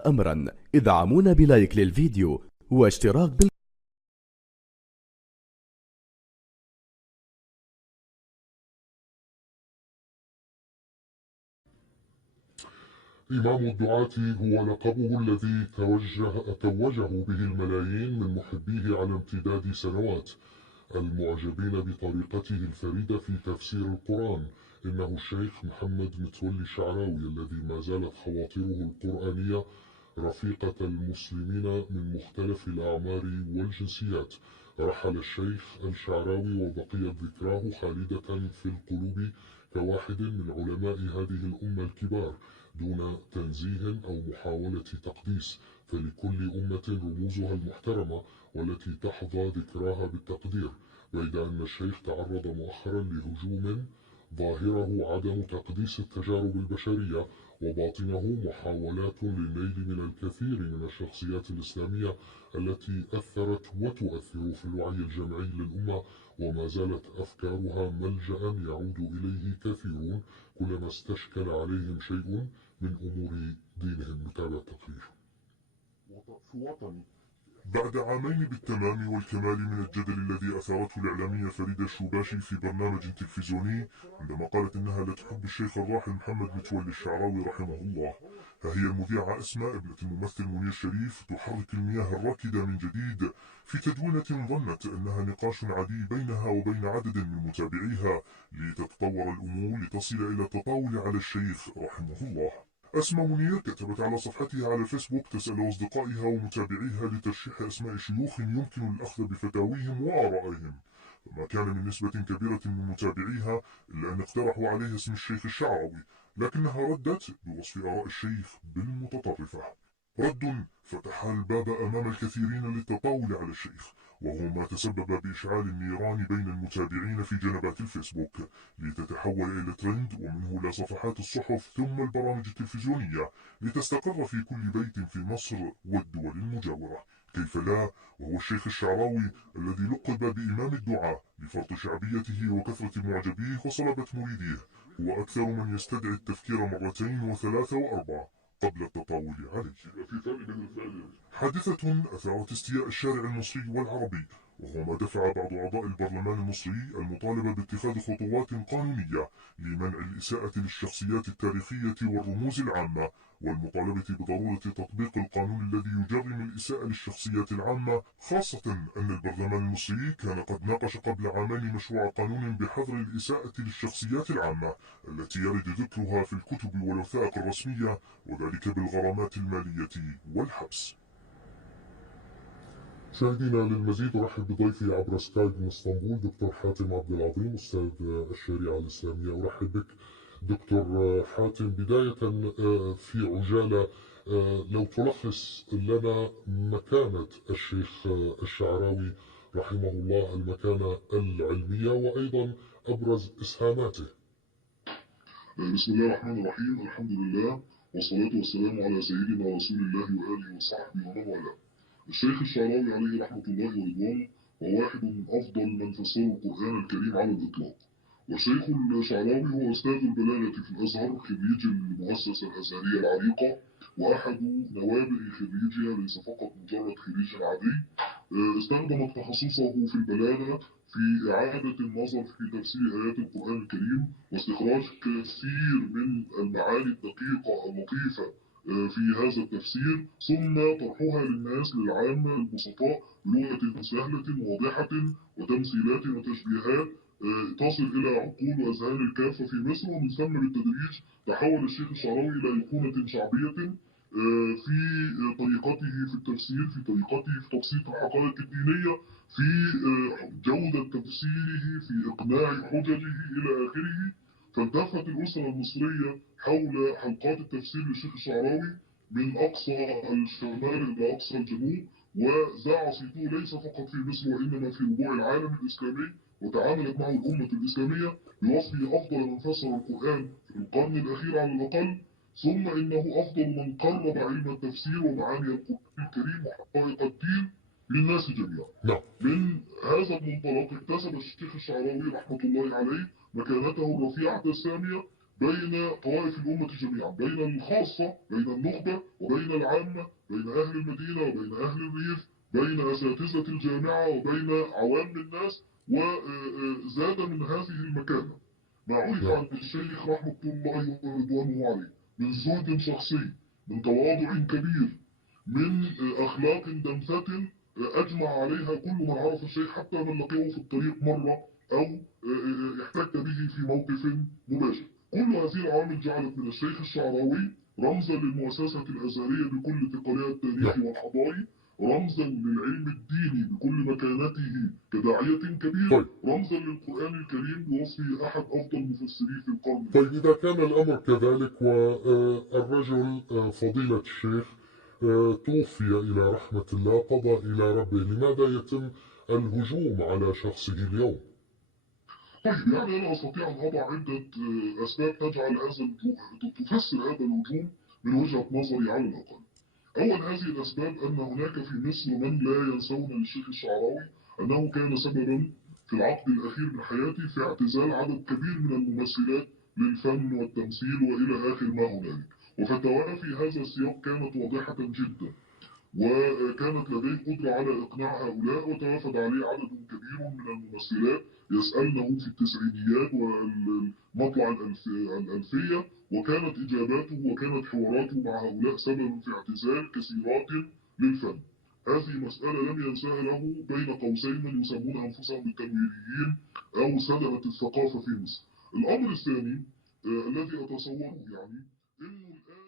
أمرا ادعمونا بلايك للفيديو واشتراك إمام الدعاة هو لقبه الذي توجه به الملايين من محبيه على امتداد سنوات، المعجبين بطريقته الفريدة في تفسير القرآن. إنه الشيخ محمد متولي الشعراوي الذي ما زالت خواطره القرآنية رفيقة المسلمين من مختلف الأعمار والجنسيات. رحل الشيخ الشعراوي وبقيت ذكراه خالدة في القلوب كواحد من علماء هذه الأمة الكبار، دون تنزيه أو محاولة تقديس، فلكل أمة رموزها المحترمة والتي تحظى ذكراها بالتقدير. بيد أن الشيخ تعرض مؤخرا لهجوم ظاهره عدم تقديس التجارب البشرية، وباطنه محاولات للنيل من الكثير من الشخصيات الإسلامية التي أثرت وتؤثر في الوعي الجمعي للأمة، وما زالت أفكارها ملجأ يعود إليه كثيرون كلما استشكل عليهم شيء من أمور دينهم. نتابع التقرير. في وطني بعد عامين بالتمام والكمال من الجدل الذي أثارته الإعلامية فريدة الشوباشي في برنامج تلفزيوني عندما قالت إنها لا تحب الشيخ الراحل محمد متولي الشعراوي رحمه الله، ها هي المذيعة أسماء ابنة الممثل منير شريف تحرك المياه الراكدة من جديد في تدوينة ظنت أنها نقاش عادي بينها وبين عدد من متابعيها، لتتطور الأمور لتصل إلى التطاول على الشيخ رحمه الله. أسماء منير كتبت على صفحتها على الفيسبوك تسأل أصدقائها ومتابعيها لترشيح أسماء شيوخ يمكن الأخذ بفتاويهم وآرائهم، فما كان من نسبة كبيرة من متابعيها إلا أن اقترحوا عليه اسم الشيخ الشعراوي، لكنها ردت بوصف آراء الشيخ بالمتطرفة. رد فتح الباب أمام الكثيرين للتطاول على الشيخ، وهو ما تسبب بإشعال النيران بين المتابعين في جنبات الفيسبوك، لتتحول إلى ترند ومنه إلى صفحات الصحف ثم البرامج التلفزيونية، لتستقر في كل بيت في مصر والدول المجاورة. كيف لا وهو الشيخ الشعراوي الذي لقب بإمام الدعاء لفرط شعبيته وكثرة معجبيه وصلابة مريديه، هو أكثر من يستدعي التفكير مرتين وثلاثة وأربعة قبل التطاول عليه. حادثة أثارت استياء الشارع المصري والعربي، وهو ما دفع بعض أعضاء البرلمان المصري المطالبة باتخاذ خطوات قانونية لمنع الإساءة للشخصيات التاريخية والرموز العامة، والمطالبة بضرورة تطبيق القانون الذي يجرم الإساءة للشخصيات العامة، خاصة أن البرلمان المصري كان قد ناقش قبل عامين مشروع قانون بحظر الإساءة للشخصيات العامة التي يرد ذكرها في الكتب والوثائق الرسمية، وذلك بالغرامات المالية والحبس. مشاهدينا للمزيد أرحب بضيفي عبر سكايب من اسطنبول دكتور حاتم عبد العظيم أستاذ الشريعة الإسلامية. أرحب بك دكتور حاتم. بداية في عجالة، لو تلخص لنا مكانة الشيخ الشعراوي رحمه الله، المكانة العلمية وأيضا أبرز إسهاماته. بسم الله الرحمن الرحيم، الحمد لله والصلاة والسلام على سيدنا رسول الله وآله وصحبه ومن والاه. الشيخ الشعراوي عليه رحمة الله ورضوانه هو واحد من أفضل من فسروا القرآن الكريم على الإطلاق. والشيخ الشعراوي هو أستاذ البلالة في الأزهر، خريج المؤسسة الأزهرية العريقة، وأحد نوابغ خريجها، ليس فقط مجرد خريج عادي. استخدم تخصصه في البلاغة في إعادة النظر في تفسير آيات القرآن الكريم واستخراج كثير من المعاني الدقيقة اللطيفة في هذا التفسير، ثم طرحها للناس للعامة البسطاء بلغة سهلة واضحة وتمثيلات وتشبيهات تصل إلى عقول وأذهان الكافة في مصر. ومن ثم بالتدريج تحول الشيخ الشعراوي إلى أيقونة شعبية في طريقته في التفسير، في طريقته في تبسيط الحقائق الدينية، في جودة تفسيره، في إقناع حججه إلى آخره. فالتفت الأسرة المصرية حول حلقات التفسير للشيخ الشعراوي من أقصى الشمال إلى أقصى الجنوب، وذاع صيته ليس فقط في مصر وإنما في ربوع العالم الإسلامي، وتعاملت معه الأمة الإسلامية بوصفه أفضل من فسر القرآن في القرن الأخير على الأقل، ثم إنه أفضل من قرب علم التفسير ومعاني القرآن الكريم وحقائق الدين للناس جميعا. نعم. من هذا المنطلق اكتسب الشيخ الشعراوي رحمة الله عليه مكانته الرفيعة السامية بين طوائف الأمة جميعا، بين الخاصة، بين النخبة وبين العامة، بين أهل المدينة وبين أهل الريف، بين أساتذة الجامعة وبين عوام الناس، وزاد من هذه المكانة ما عرف عن الشيخ رحمة الله ورضوانه عليه من زهد شخصي، من تواضع كبير، من أخلاق دمثة أجمع عليها كل من عرف الشيخ، حتى من لقيه في الطريق مرة أو احتك به في موقف مباشر. كل هذه العوامل جعلت من الشيخ الشعراوي رمزا للمؤسسة الأزهرية بكل ثقلها التاريخي والحضاري، رمزا للعلم الديني بكل مكانته كداعية كبير، رمزا للقرآن الكريم بوصفه أحد أفضل مفسريه في القرن. طيب إذا كان الأمر كذلك والرجل فضيلة الشيخ توفي إلى رحمة الله، قضى إلى ربه، لماذا يتم الهجوم على شخصه اليوم؟ طيب يعني أنا أستطيع أن أضع عدة أسباب تجعل تفسر هذا الهجوم من وجهة نظري على الأقل. أول هذه الأسباب أن هناك في مصر من لا ينسون للشيخ الشعراوي أنه كان سببا في العقد الأخير من حياته في اعتزال عدد كبير من الممثلات للفن والتمثيل وإلى آخر ما هنالك، وفتواه في هذا السياق كانت واضحة جدا، وكانت لديه قدرة على إقناع هؤلاء، وتوافد عليه عدد كبير من الممثلات يسألنه في التسعينيات والمطلع الألفية، وكانت إجاباته وكانت حواراته مع هؤلاء سببا في اعتزال كثيرات للفن. هذه مسألة لم ينساها له بين قوسين من يسمون أنفسهم بالتنويريين أو سدنة الثقافة في مصر. الأمر الثاني الذي أتصوره يعني إنه الآن